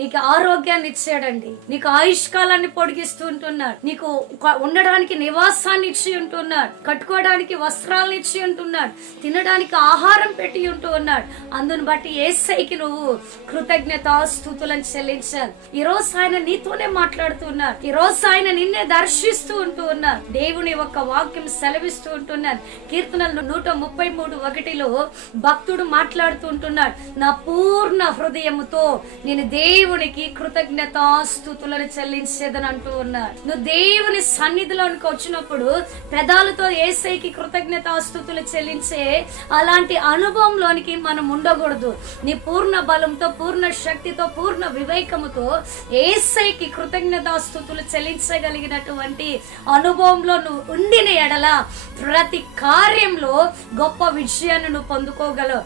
నీకు ఆరోగ్యాన్ని ఇచ్చాడండి, నీకు ఆయుష్కాలాన్ని పొడిగిస్తూ ఉంటున్నాడు, నీకు ఉండడానికి నివాసాన్ని ఇచ్చి ఉంటున్నాడు, కట్టుకోవడానికి వస్త్రాలను ఇచ్చి ఉంటున్నాడు, తినడానికి ఆహారం పెట్టి ఉంటూ ఉన్నాడు. అందుని బట్టి యేసయ్యకి నువ్వు కృతజ్ఞతాస్తుతులను చెల్లించాలి. ఈ రోజు ఆయన నీతోనే మాట్లాడుతున్నారు, ఈ రోజు ఆయన నిన్నే దర్శిస్తూ ఉంటూ ఉన్నారు. దేవుని యొక్క వాక్యం సెలవిస్తూ ఉంటున్నారు. కీర్తనలు 133:1 భక్తుడు మాట్లాడుతూ ఉంటున్నాడు, నా పూర్ణ హృదయముతో నేను దేవునికి కృతజ్ఞతాస్తుతులను చెల్లించేదని అంటూ ఉన్నాడు. నువ్వు దేవుని సన్నిధిలోనికి వచ్చినప్పుడు పెదాలతో యేసయ్యకి కృతజ్ఞతాస్తుతులు చెల్లించే అలాంటి అనుభవంలోనికి మనం ఉండకూడదు. నీ పూర్ణ బలంతో, పూర్ణ శక్తితో, పూర్ణ వివేకముతో యేసయ్యకి కృతజ్ఞతాస్తుతులు చెల్లించగలిగినటువంటి అనుభవంలో నువ్వు ఉండిన ఎడల ప్రతి కార్యంలో గొప్ప విజయాన్ని నువ్వు పొందుకోగలవు.